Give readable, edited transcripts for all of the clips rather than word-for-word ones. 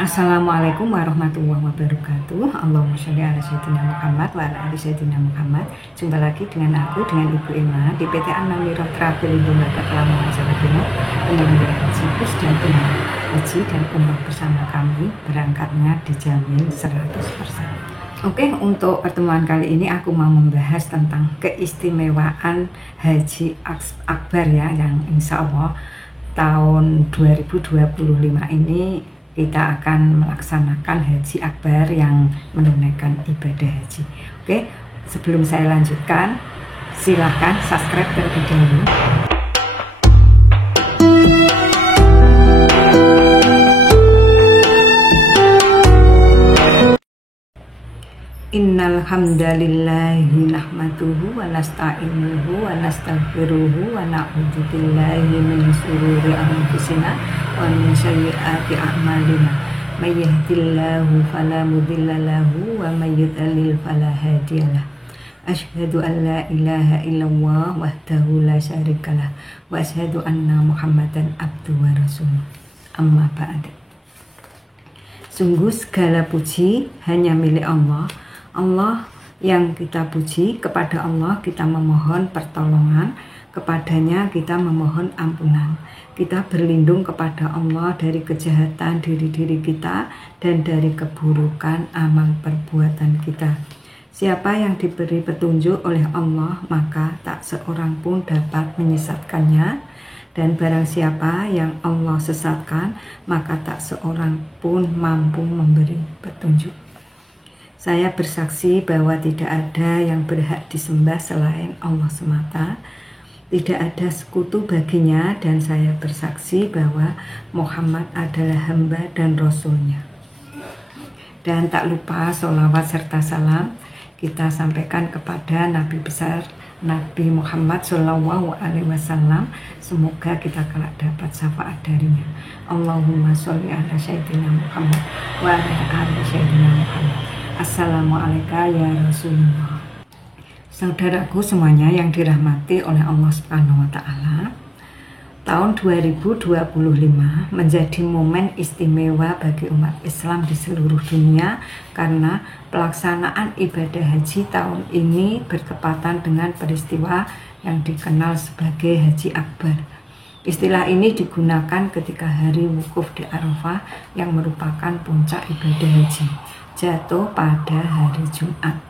Assalamualaikum warahmatullahi wabarakatuh. Allahumma sholli ala sayyidina Muhammad wa ala ali sayyidina Muhammad. Jumpa lagi dengan aku, dengan Ibu Emma di PT Anamiro Travel Indonesia Lamongan Jawa Timur. Penyelenggara haji khusus dan umroh haji dan umroh bersama kami berangkatnya dijamin 100%. Oke, untuk pertemuan kali ini aku mau membahas tentang keistimewaan Haji Akbar ya, yang insya Allah tahun 2025 ini kita akan melaksanakan Haji Akbar yang menunaikan ibadah haji. Oke, sebelum saya lanjutkan, silahkan subscribe terlebih dahulu. Innal hamdalillahi nahmaduhu wa nasta'inuhu wa nastaghfiruhu wa na'udzu billahi min shururi anfusina wa min sayyiati a'malina. May yahdihillahu fala mudilla lahu wa may yudlil fala hadiyalah. Asyhadu an la ilaha illallah wahdahu la syarikalah wa asyhadu anna Muhammadan abduhu wa rasuluh. Amma ba'd. Sungguh segala puji hanya milik Allah. Allah yang kita puji, kepada Allah kita memohon pertolongan, kepadanya kita memohon ampunan. Kita berlindung kepada Allah dari kejahatan diri-diri kita dan dari keburukan amal perbuatan kita. Siapa yang diberi petunjuk oleh Allah, maka tak seorang pun dapat menyesatkannya. Dan barang siapa yang Allah sesatkan, maka tak seorang pun mampu memberi petunjuk. Saya bersaksi bahwa tidak ada yang berhak disembah selain Allah semata. Tidak ada sekutu baginya, dan saya bersaksi bahwa Muhammad adalah hamba dan Rasulnya. Dan tak lupa sholawat serta salam kita sampaikan kepada Nabi besar Nabi Muhammad SAW. Semoga kita kelak dapat syafaat darinya. Allahumma sholli ala sayyidina Muhammad wa ala ali sayyidina Muhammad. Assalamualaikum ya Rasulullah. Saudaraku semuanya yang dirahmati oleh Allah Subhanahu wa Ta'ala, tahun 2025 menjadi momen istimewa bagi umat Islam di seluruh dunia karena pelaksanaan ibadah haji tahun ini bertepatan dengan peristiwa yang dikenal sebagai Haji Akbar. Istilah ini digunakan ketika hari wukuf di Arafah yang merupakan puncak ibadah haji jatuh pada hari Jumat.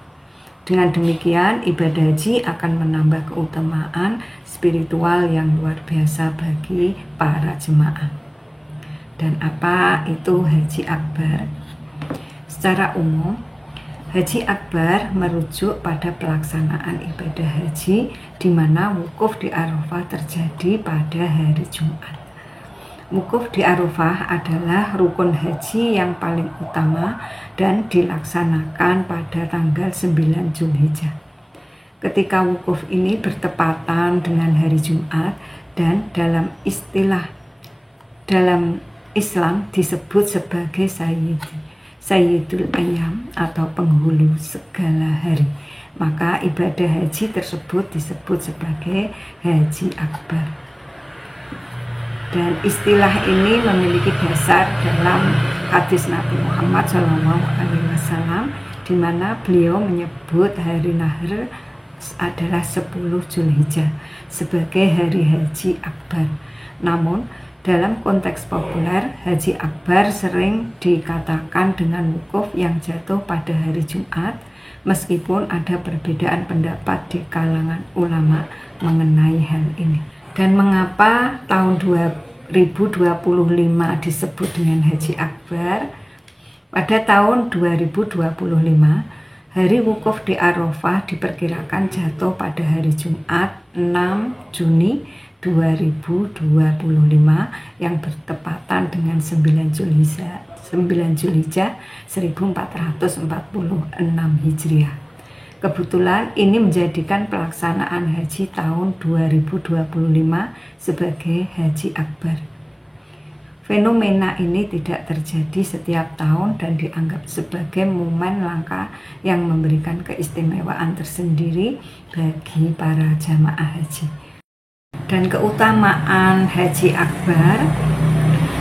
Dengan demikian, ibadah haji akan menambah keutamaan spiritual yang luar biasa bagi para jemaah. Dan apa itu Haji Akbar? Secara umum, Haji Akbar merujuk pada pelaksanaan ibadah haji di mana wukuf di Arafah terjadi pada hari Jumat. Wukuf di Arafah adalah rukun haji yang paling utama dan dilaksanakan pada tanggal 9 Zulhijjah. Ketika wukuf ini bertepatan dengan hari Jumat dan dalam Islam disebut sebagai Sayyidul Ayyam atau penghulu segala hari, maka ibadah haji tersebut disebut sebagai Haji Akbar. Dan istilah ini memiliki dasar dalam hadis Nabi Muhammad SAW, di mana beliau menyebut hari Nahr adalah 10 Zulhijjah sebagai hari Haji Akbar. Namun dalam konteks populer, Haji Akbar sering dikatakan dengan wukuf yang jatuh pada hari Jumat, meskipun ada perbedaan pendapat di kalangan ulama mengenai hal ini. Dan mengapa tahun 2025 disebut dengan Haji Akbar? Pada tahun 2025, hari wukuf di Arafah diperkirakan jatuh pada hari Jumat 6 Juni 2025 yang bertepatan dengan 9 Zulhijjah 1446 Hijriah. Kebetulan ini menjadikan pelaksanaan haji tahun 2025 sebagai Haji Akbar. Fenomena ini tidak terjadi setiap tahun dan dianggap sebagai momen langka yang memberikan keistimewaan tersendiri bagi para jamaah haji. Dan keutamaan Haji Akbar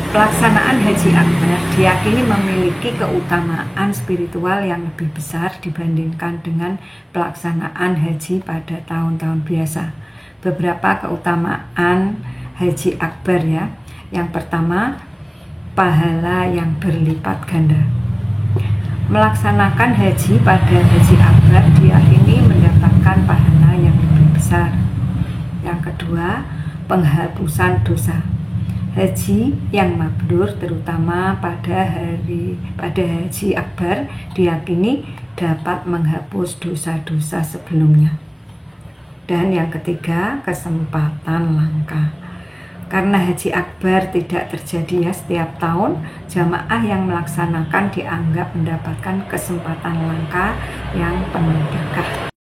Pelaksanaan Haji Akbar diyakini memiliki keutamaan spiritual yang lebih besar dibandingkan dengan pelaksanaan haji pada tahun-tahun biasa. Beberapa keutamaan Haji Akbar ya. Yang pertama, pahala yang berlipat ganda. Melaksanakan haji pada Haji Akbar diyakini mendapatkan pahala yang lebih besar. Yang kedua, penghapusan dosa. Haji yang mabrur terutama pada Haji Akbar diyakini dapat menghapus dosa-dosa sebelumnya. Dan yang ketiga, kesempatan langka. Karena Haji Akbar tidak terjadi ya setiap tahun, jamaah yang melaksanakan dianggap mendapatkan kesempatan langka yang penuh berkah.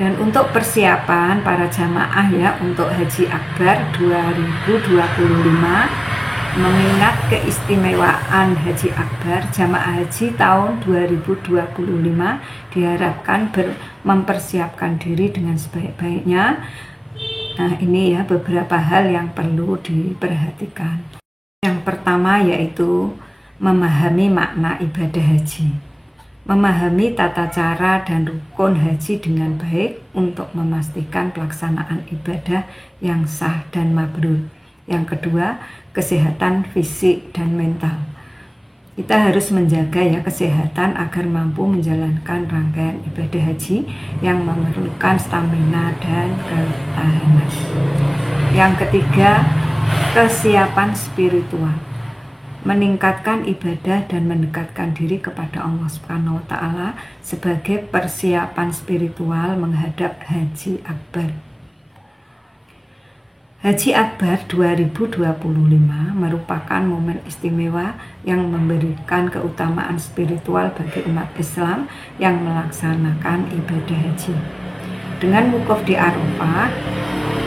Dan untuk persiapan para jamaah ya untuk Haji Akbar 2025, mengingat keistimewaan Haji Akbar, jamaah haji tahun 2025 diharapkan mempersiapkan diri dengan sebaik-baiknya. Nah, ini ya beberapa hal yang perlu diperhatikan. Yang pertama yaitu memahami makna ibadah haji. Memahami tata cara dan rukun haji dengan baik untuk memastikan pelaksanaan ibadah yang sah dan mabrur. Yang kedua, kesehatan fisik dan mental. Kita harus menjaga ya kesehatan agar mampu menjalankan rangkaian ibadah haji yang memerlukan stamina dan ketahanan. Yang ketiga, kesiapan spiritual. Meningkatkan ibadah dan mendekatkan diri kepada Allah Subhanahu wa Ta'ala sebagai persiapan spiritual menghadap Haji Akbar. Haji Akbar 2025 merupakan momen istimewa yang memberikan keutamaan spiritual bagi umat Islam yang melaksanakan ibadah haji. Dengan wukuf di Arafah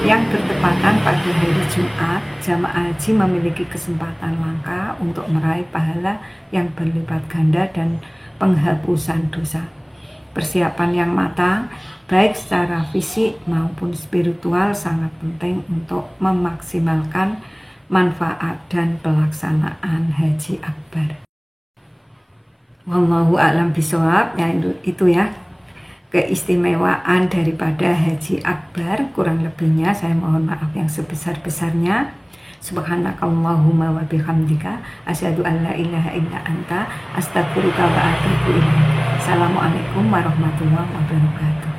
yang bertepatan pada hari Jumat, jamaah haji memiliki kesempatan langka untuk meraih pahala yang berlipat ganda dan penghapusan dosa. Persiapan yang matang, baik secara fisik maupun spiritual, sangat penting untuk memaksimalkan manfaat dan pelaksanaan Haji Akbar. Wallahu a'lam bishawab, ya itu ya keistimewaan daripada Haji Akbar. Kurang lebihnya saya mohon maaf yang sebesar-besarnya. Subhanakallahumma wa bihamdika asyhadu an la ilaha illa anta astaghfiruka wa atubu ilaik. Assalamualaikum warahmatullahi wabarakatuh.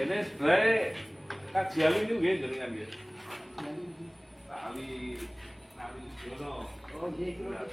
Kene sebenarnya kajian itu nggih jenengan nggih. Kali Jono. Oh, nggih, kula